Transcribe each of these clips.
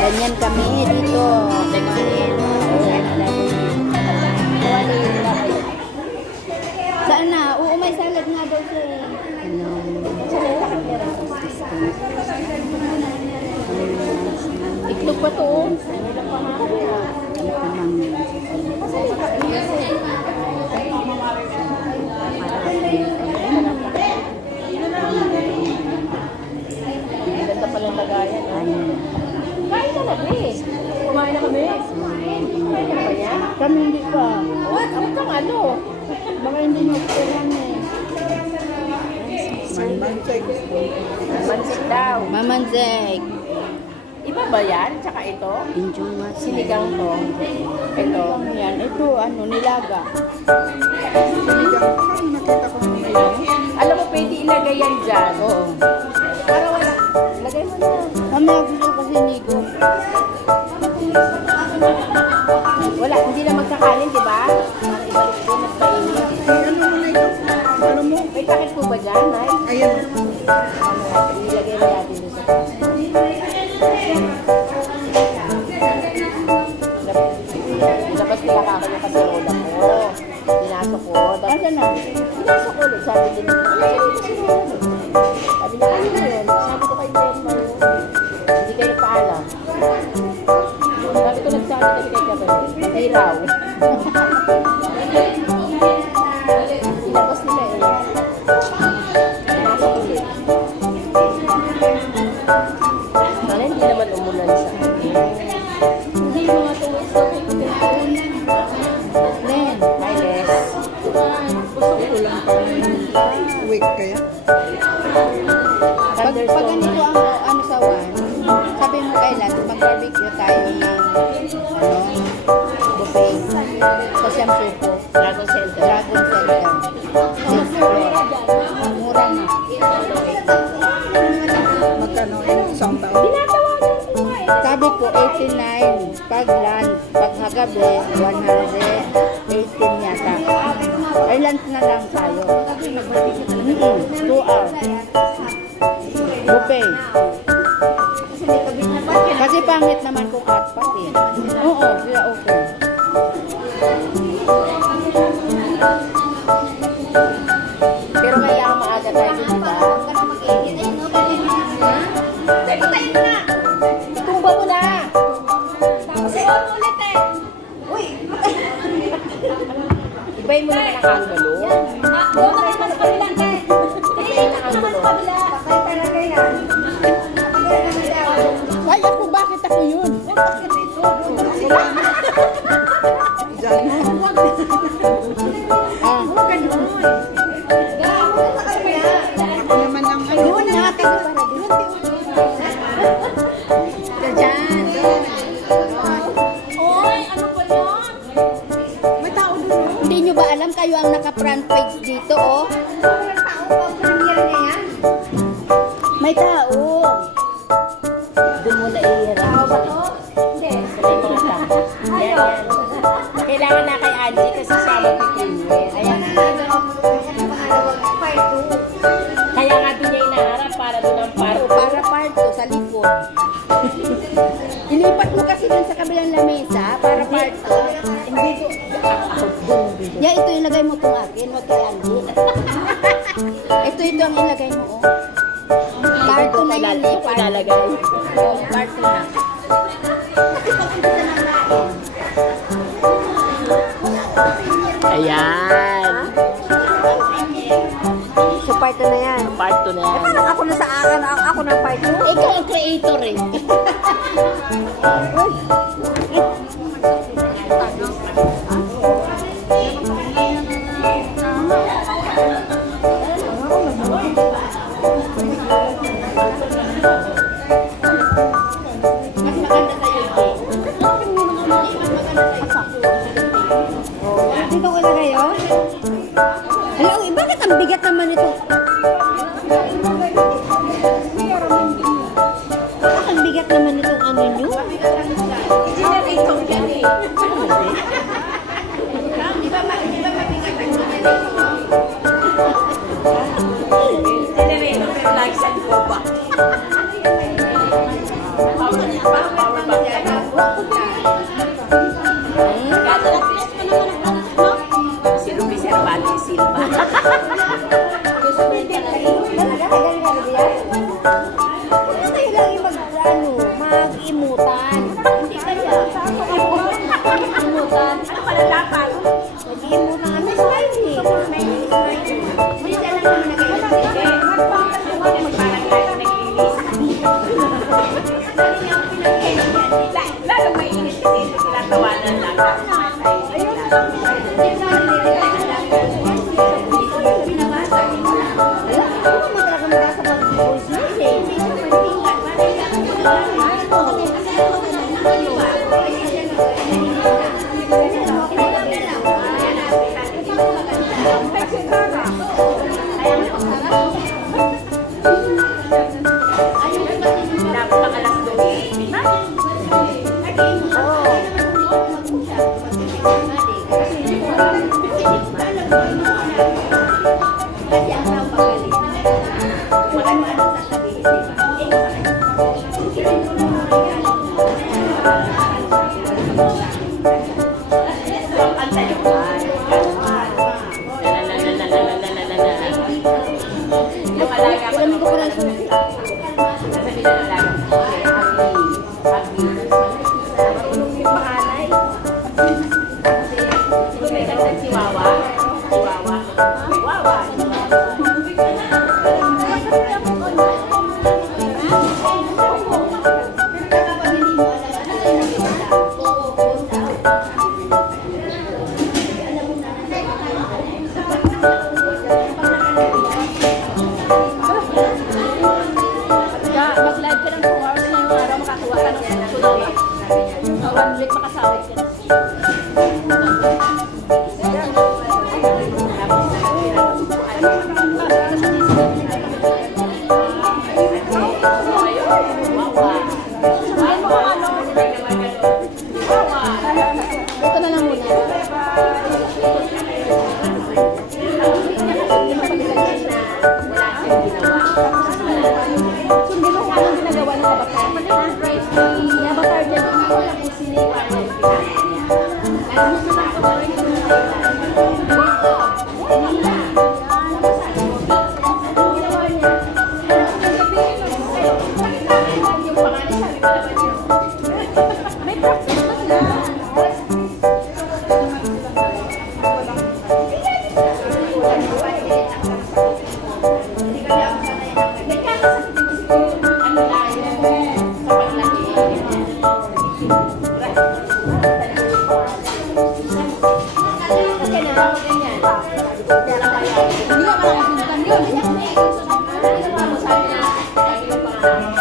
Ganyan kami dito. Saan na? Oo, may salad nga daw siya. Itlog pa to. Ganda palang lagayan. Kain na kami. Kumain na kami. Kumain na ba niya? Kami hindi pa. What? Ano kang ano? Baka hindi nyo kailan eh. Mamansik daw. Mamansik. Iba ba yan? Tsaka ito? Sinigang to. Ito. Yan. Ito, ano, nilaga. Sinigang. Nakita ko nilaga. Alam mo, pwede ilagay yan dyan. Oo. Para wala. Lagay mo na. Kami gusto kasi nigo. Wala, hindi na magkakanin, di ba? Para ibalik din, nagpainit. Ano mo na ito? Ano mo? May pakit po ba dyan, Nay? Ayan. Ilagay mo natin doon sa dapat sila ka ako yung kasarola ko. Pinasok ko. Asa na? Pinasok ko ulit. Sabi din nito. Sabi niya, ano yun? Sabi ko kay Denma yun. Hindi kayo paalam. Sabi ko nagsabi kami kay Kabali. Kay Raw. Ilabas nila eh. Pinasok ulit. Sana hindi naman umulan sa akin. Hindi mga tuwis ko. Nen, hi Les. Gusto ko lang pa week kaya? Pag ganito ang ano sa one, sabi mo kailan, mag-barbecue tayo ng buffet. Sa Siyam Supo. Dragon Center. Dragon Center. Mura na. Magkano yung isang taon? Sabi po 89. Pag lunch, pag hagabi 118 yata. Ay lunch na lang tayo. 2 hours. Buffet. Kasi pangit naman kung apat eh. Oo, sila okay. Pero kaya maaga tayo, di ba? Tayo na! Tumba mo na! Kasi ulit eh! Uy! Ibay mo naman ang angulo. Doon na naman sa kabilang eh! Ibay na ang angulo. Patay talaga yan. Ay, ako, bakit ako yun? Bakit ito? Diyan mo? Huwag ganun. Ako naman ang ano. Doon natin para doon. Diyan. Oy, ano ba yan? May tao doon. Hindi nyo ba alam kayo ang naka-front page dito, oh? May tao pa ang nangyari na yan? May tao. Doon mo na ihira. Tao ba to? Hindi. Yan. Kailangan na kay Angie kasi siya mag-pipinwin. Ayan. Kaya nga doon niya inaharap para doon ang part 2. Para part 2 sa likod. Ilipat mo kasi doon sa kabilang lamesa para part 2. Hindi ko. Yeah, ito ilagay mo itong akin. Huwag kay Angie. Ito ang ilagay mo. Oh. Part 2 na yan. Part 2 na. Ayan. So part 2 na yan. Part 2 na yan. Eh, parang ako na sa akin. Ako na part 2. Ikaw ang creator eh. Dito ko na kayo? Hello, bakit ang bigat naman ito? Bakit ang bigat naman itong ano nyo? Generator pero lagi sa likod ba? Si Ruby Cervantes Silva. Mag-imutan. Hindi kaya. Imutan. Ano pala dapat? Mag-imutan kami smiley. May dala naman nag-iisip. Parang lalo naglilis. Lalo mainit kasi sila tawanan lang.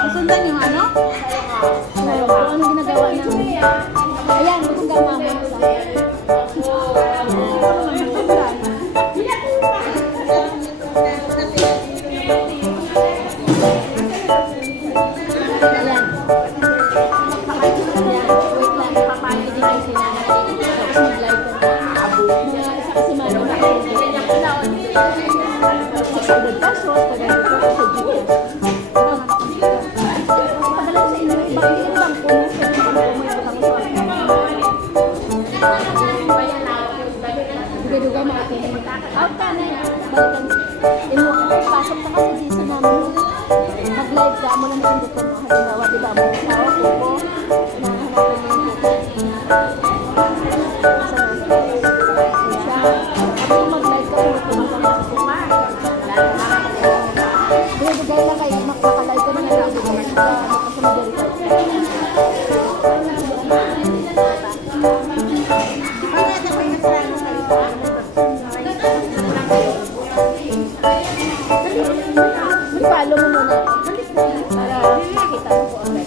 Sundan yung ano? Ano ginagawa namin? Ayan, kung gamamon sa duga makatingin. Out ka na yan. Balikan. Pasok ka kasi di sa namin. Mag-live ka mo lang yung dito mo. Halimbawa, di ba? Mo tao, kuko. Nahanapan mo yung kuko. Sabi mag-live ka, pumunta ka sa kuko. Binibigay lang kayo. Makakalive ko na nalagay. Kasi mag-verify. Follow mo muna. Para makita mo po agad.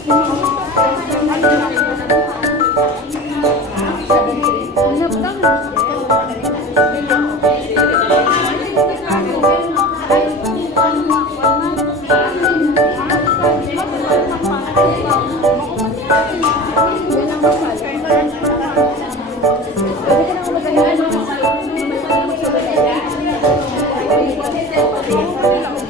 Pwede ka na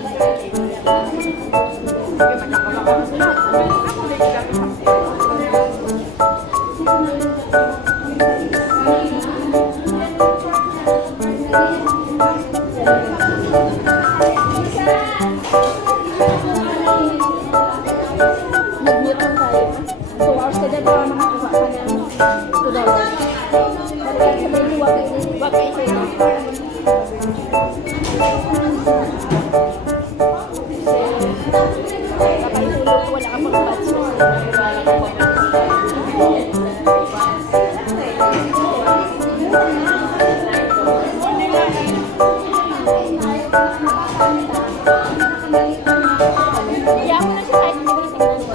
Kaya mo na siya kahit hindi mo na tingnan mo.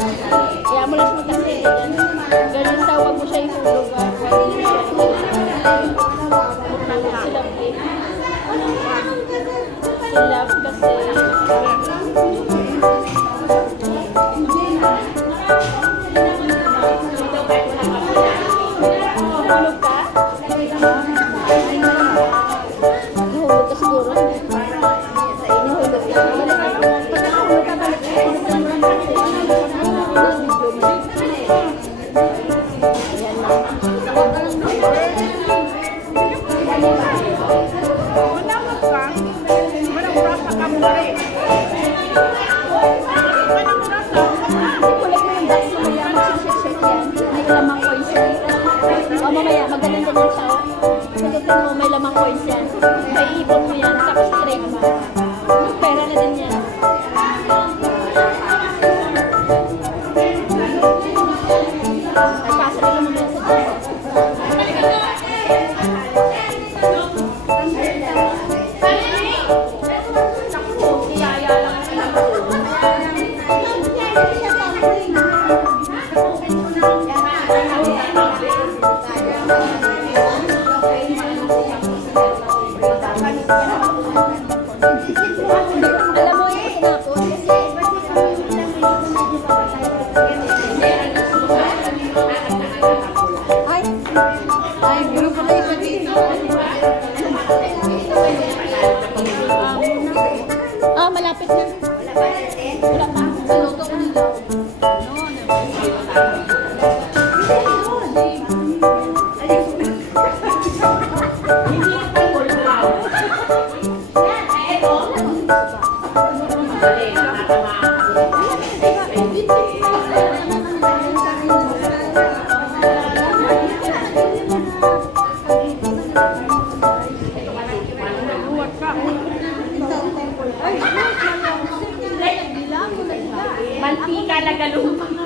Kaya mo na siya kasi ganun sa wag mo siya ihulog. Sila kasi hulog ka? Nahulog ka siguro. Nahulog ka. Pagkakahulog ka balik. Mamaya, maganda yan siya. Sagutin mo, may lamang coins yan. May ipon mo yan, tapos trade mo. Pera na din yan. Nagpasa ka naman yan sa dyan. Alam mo, yung sinapon ay, grupo na iba dito. Malapit na. Wala pa. Saluto ko nila. Mantika na galumang.